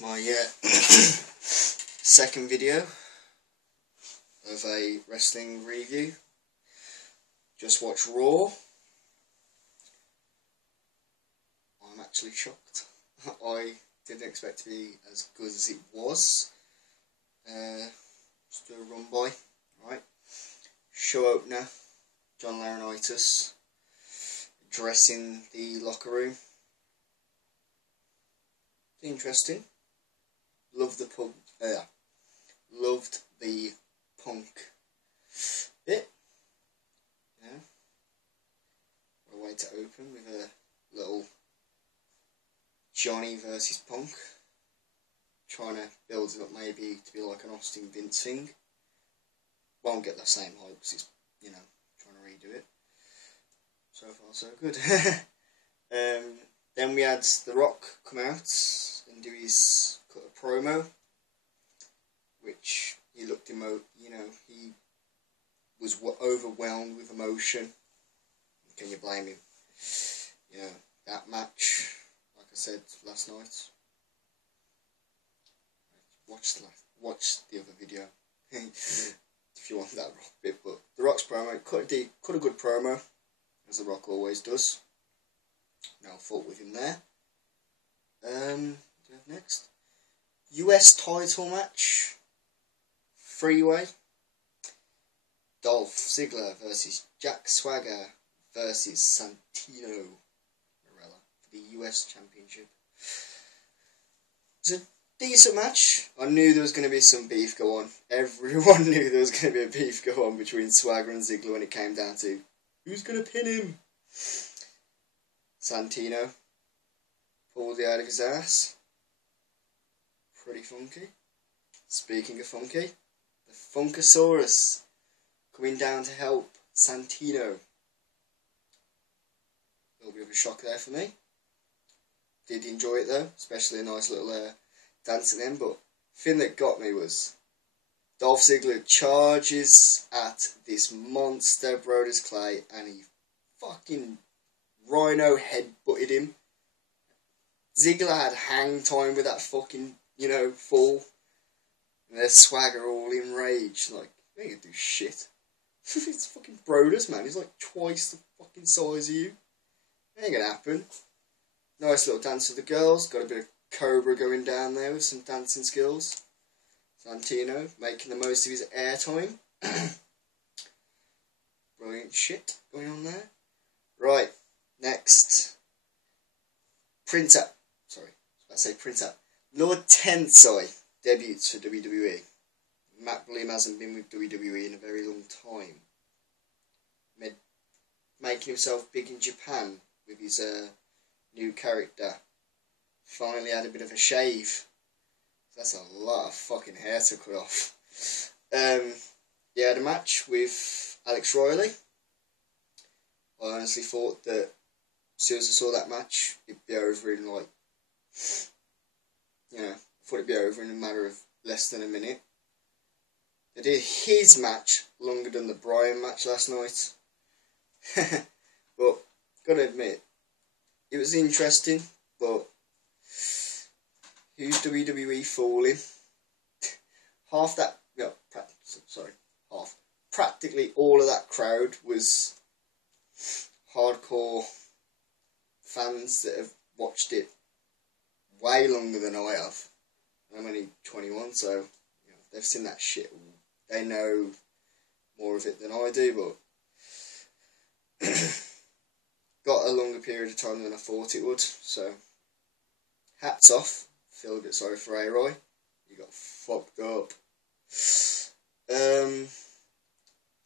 It's my second video of a wrestling review. Just watched Raw. I'm actually shocked. I didn't expect to be as good as it was. Just do a run by. Right. Show opener, John Laurinaitis dressing the locker room. Interesting. Loved the Punk bit. Yeah. What a way to open with a little Johnny versus Punk. Trying to build it up maybe to be like an Austin Vince thing. Won't get the same hype because it's, you know, trying to redo it. So far so good. Then we had The Rock come out and do his cut a promo, which he looked he was overwhelmed with emotion. Can you blame him? You know, that match, like I said last night. Watch the other video if you want that Rock bit. But The Rock's promo, cut a good promo, as The Rock always does. No fault with him there. What do we have next? US title match. Freeway. Dolph Ziggler versus Jack Swagger versus Santino Marella for the US Championship. It's a decent match. I knew there was going to be some beef go on. Everyone knew there was going to be a beef go on between Swagger and Ziggler when it came down to who's going to pin him. Santino pulled it out of his ass. Pretty funky. Speaking of funky, the Funkasaurus coming down to help Santino. A little bit of a shock there for me. Did enjoy it though, especially a nice little dance at the end. But the thing that got me was Dolph Ziggler charges at this monster Brodus Clay and he fucking Rhino headbutted him. Ziggler had hang time with that fucking, fall. And there's Swagger all in rage. Like, you ain't gonna do shit. It's fucking Brodus, man. He's like twice the fucking size of you. It ain't gonna happen. Nice little dance with the girls. Got a bit of Cobra going down there with some dancing skills. Santino making the most of his airtime. Brilliant shit going on there. Right. Next, Lord Tensai debuts for WWE. Matt Bloom hasn't been with WWE in a very long time. Making himself big in Japan with his new character. Finally had a bit of a shave. That's a lot of fucking hair to cut off. He had a match with Alex Riley. I honestly thought that as soon as I saw that match, it'd be over in I thought it'd be over in a matter of less than a minute. They did his match longer than the Bryan match last night. But, gotta admit, it was interesting, but who's WWE fooling? Practically all of that crowd was hardcore fans that have watched it way longer than I have. I'm only 21, so they've seen that shit. They know more of it than I do, but got a longer period of time than I thought it would. So hats off. Feel a bit sorry for A-Roy. You got fucked up.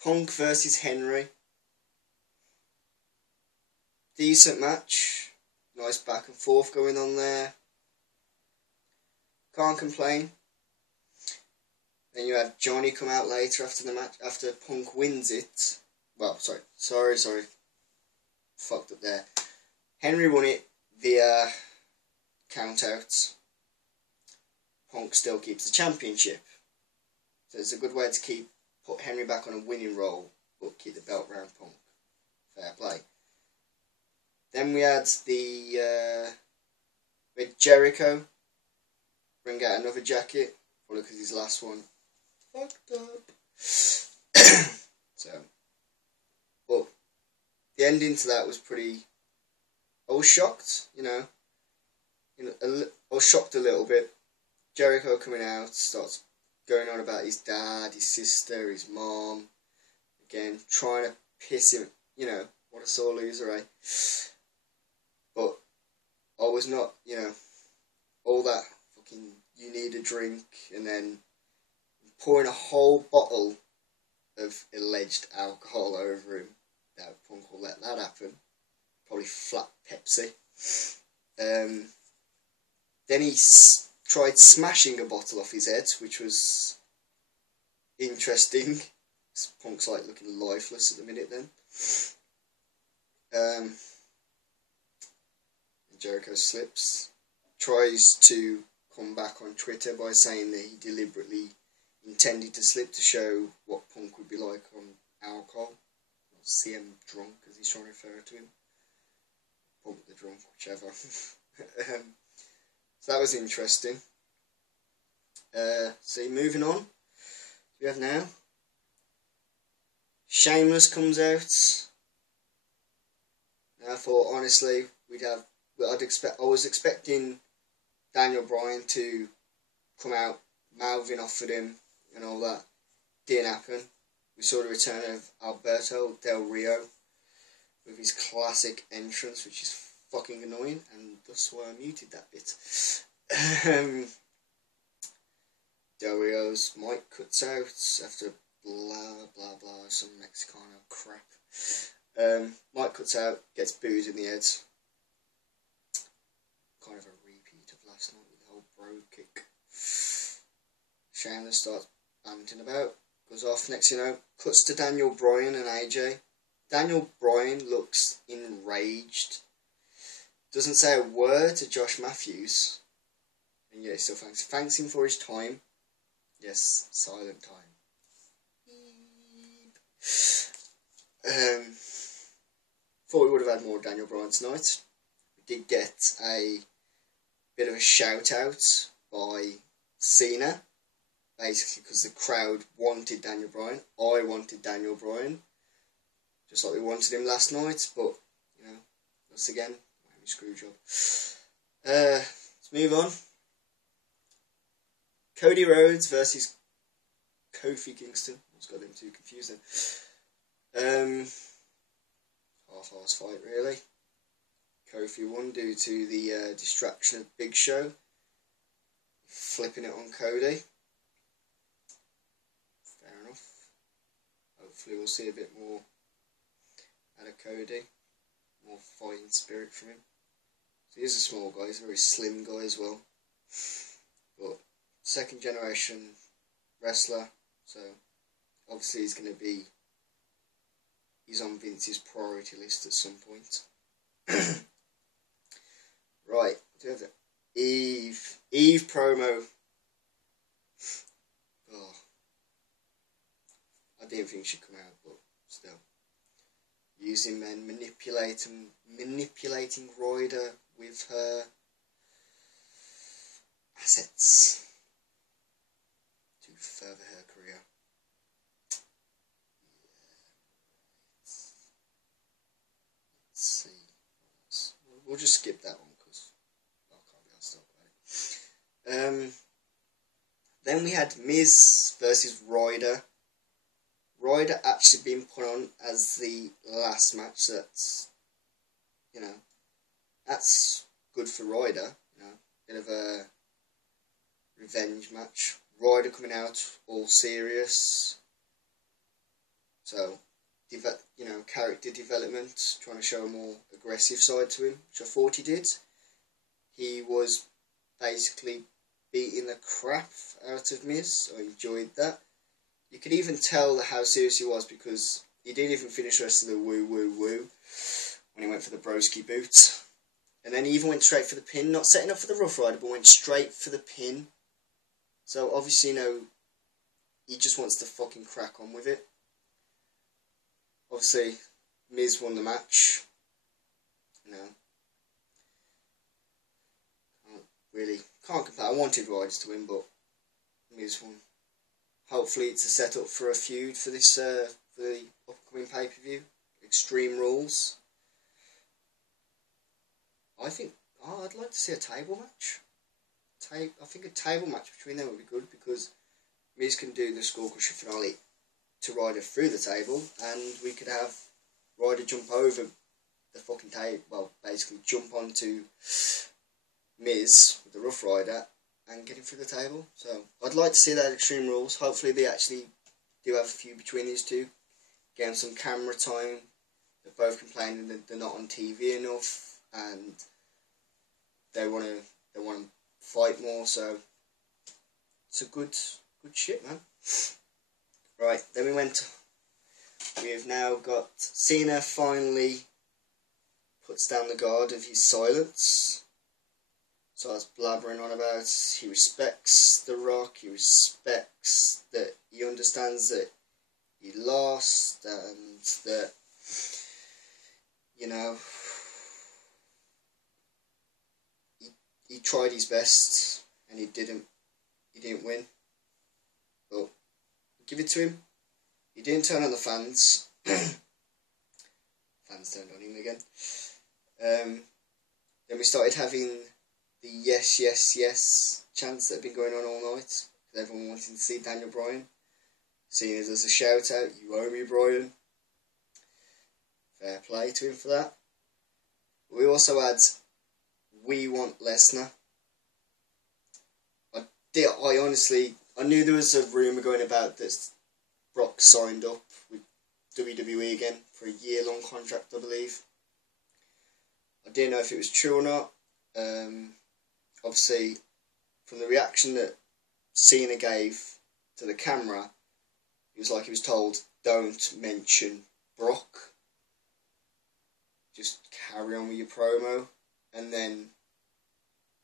Punk versus Henry. Decent match. Nice back and forth going on there. Can't complain. Then you have Johnny come out later after the match, after Punk wins it. Well, sorry. Fucked up there. Henry won it via count out. Punk still keeps the championship. So it's a good way to put Henry back on a winning roll, but keep the belt round Punk. Fair play. Then we had with Jericho bring out another jacket, probably because his last one fucked up. So, but the ending to that was pretty. I was shocked, you know. I was shocked a little bit. Jericho coming out, starts going on about his dad, his sister, his mom. Again, trying to piss him, you know, what a sore loser, eh? But I was not, you know, all that fucking, you need a drink, and then pouring a whole bottle of alleged alcohol over him. Now, Punk will let that happen. Probably flat Pepsi. Then he tried smashing a bottle off his head, which was interesting. Punk's like looking lifeless at the minute then. Jericho slips. Tries to come back on Twitter by saying that he deliberately intended to slip to show what Punk would be like on alcohol. Or CM drunk, as he's trying to refer to him. Punk the drunk, whichever. So that was interesting. So moving on. We have now Sheamus comes out. And I thought honestly I was expecting Daniel Bryan to come out mouthing off at him and all that. Didn't happen. We saw the return of Alberto Del Rio with his classic entrance, which is fucking annoying, and thus why I muted that bit. Del Rio's mic cuts out after blah blah blah, some Mexicano crap. Mic cuts out, gets booed in the head. Kind of a repeat of last night with the whole bro kick. Sheamus starts banting about, goes off. Next you know, cuts to Daniel Bryan and AJ. Daniel Bryan looks enraged. Doesn't say a word to Josh Matthews. And yeah, still thanks him for his time. Yes, silent time. Thought we would have had more Daniel Bryan tonight. We did get a bit of a shout out by Cena. Basically because the crowd wanted Daniel Bryan. I wanted Daniel Bryan. Just like we wanted him last night. But, you know, once again, screw job. Let's move on. Cody Rhodes versus Kofi Kingston. I just got them two confused then. Half-ass fight really. Kofi won due to the distraction of Big Show. Flipping it on Cody. Fair enough. Hopefully we'll see a bit more out of Cody. More fighting spirit from him. So he's a small guy, he's a very slim guy as well. But second generation wrestler, so obviously he's on Vince's priority list at some point. Right, do we have the Eve promo. Oh, I didn't think she'd come out, but still. Using men, manipulating Ryder with her assets to further her career. Let's see. We'll just skip that one because I can't be asked to talk about it. Then we had Miz versus Ryder. Ryder actually being put on as the last match. So that's, you know, that's good for Ryder. You know, bit of a revenge match. Ryder coming out all serious. So, you know, character development, trying to show a more aggressive side to him, which I thought he did. He was basically beating the crap out of Miz. I enjoyed that. You could even tell how serious he was because he didn't even finish the rest of the woo woo woo when he went for the broski boot. And then he even went straight for the pin, not setting up for the Rough Rider, but went straight for the pin. So obviously, you know, he just wants to fucking crack on with it. Obviously, Miz won the match. You know, can't complain. I wanted Riders to win, but Miz won. Hopefully it's a setup for a feud for this for the upcoming pay-per-view. Extreme Rules. I think I'd like to see a table match. I think a table match between them would be good because Miz can do the Skull Crusher finale to Ryder through the table, and we could have Ryder jump over the fucking table. Well, basically jump onto Miz with the Rough Rider and get him through the table. So I'd like to see that at Extreme Rules. Hopefully they actually do have a feud between these two. Get them some camera time. They're both complaining that they're not on TV enough, and they want to fight more. So it's a good shit, man. Right, then we've now got Cena finally puts down the guard of his silence. So I was blabbering on about he respects The Rock, he respects that he understands that he lost, and that, you know, he tried his best and he didn't win. But give it to him. He didn't turn on the fans. Fans turned on him again. Then we started having the yes, yes, yes chants that have been going on all night. Everyone wanting to see Daniel Bryan. Seeing it as a shout out, you owe me, Bryan. Fair play to him for that. We also had We Want Lesnar. I knew there was a rumour going about that Brock signed up with WWE again for a year-long contract, I believe. I didn't know if it was true or not. Obviously, from the reaction that Cena gave to the camera, it was like he was told, don't mention Brock. Just carry on with your promo. And then,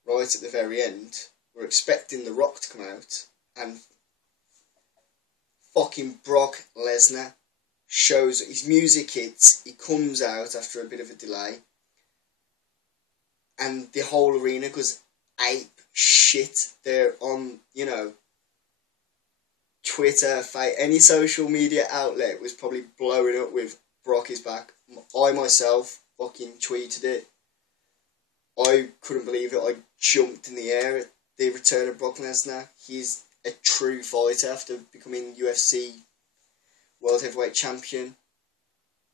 right at the very end, we're expecting The Rock to come out, and fucking Brock Lesnar shows his music hits, he comes out after a bit of a delay, and the whole arena goes ape shit. They're on, Twitter, any social media outlet was probably blowing up with Brock is back. I myself fucking tweeted it. I couldn't believe it. I jumped in the air at the return of Brock Lesnar. He's a true fighter after becoming UFC World Heavyweight Champion,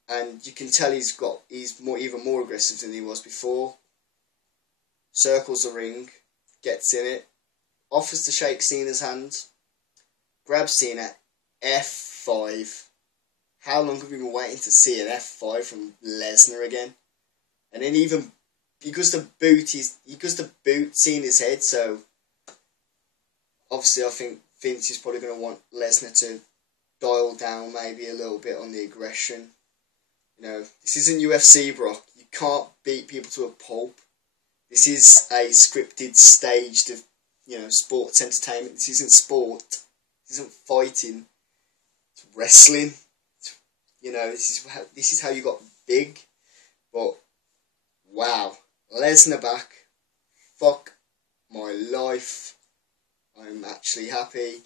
and you can tell he's even more aggressive than he was before. Circles the ring, gets in it, offers to shake Cena's hand, grabs Cena, F5. How long have we been waiting to see an F5 from Lesnar again? And then even he goes to boot Cena's head. So obviously, I think Vince is probably going to want Lesnar to dial down maybe a little bit on the aggression. This isn't UFC, Brock. You can't beat people to a pulp. This is a scripted, staged, sports entertainment. This isn't sport. This isn't fighting. It's wrestling. This is how you got big. But wow, Lesnar back. Fuck my life. I'm actually happy.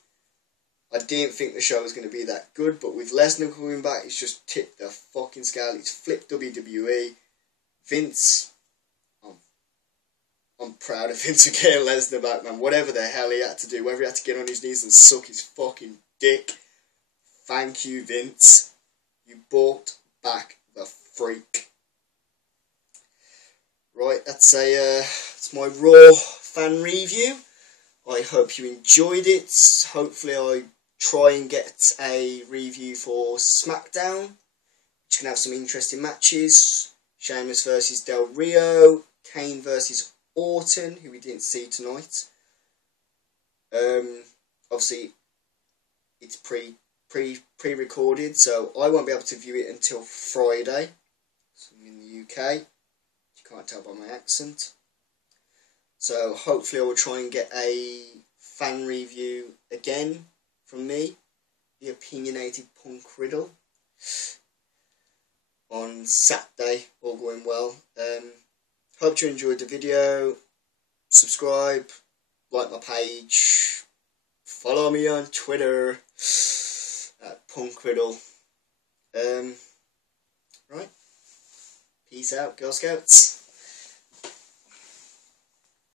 I didn't think the show was going to be that good, but with Lesnar coming back, it's just tipped the fucking scale. It's flipped WWE. Vince, I'm proud of Vince for getting Lesnar back, man. Whatever the hell he had to do, whether he had to get on his knees and suck his fucking dick. Thank you, Vince. You brought back the freak. Right, that's my Raw fan review. I hope you enjoyed it. Hopefully I try and get a review for SmackDown, which can have some interesting matches. Sheamus versus Del Rio, Kane versus Orton, who we didn't see tonight. Obviously, it's pre-recorded, so I won't be able to view it until Friday. So I'm in the UK. You can't tell by my accent. So hopefully I will try and get a fan review again from me, the opinionated Punk Riddle, on Saturday, all going well. Hope you enjoyed the video. Subscribe, like my page, follow me on Twitter at punkriddle. Right, peace out, Girl Scouts.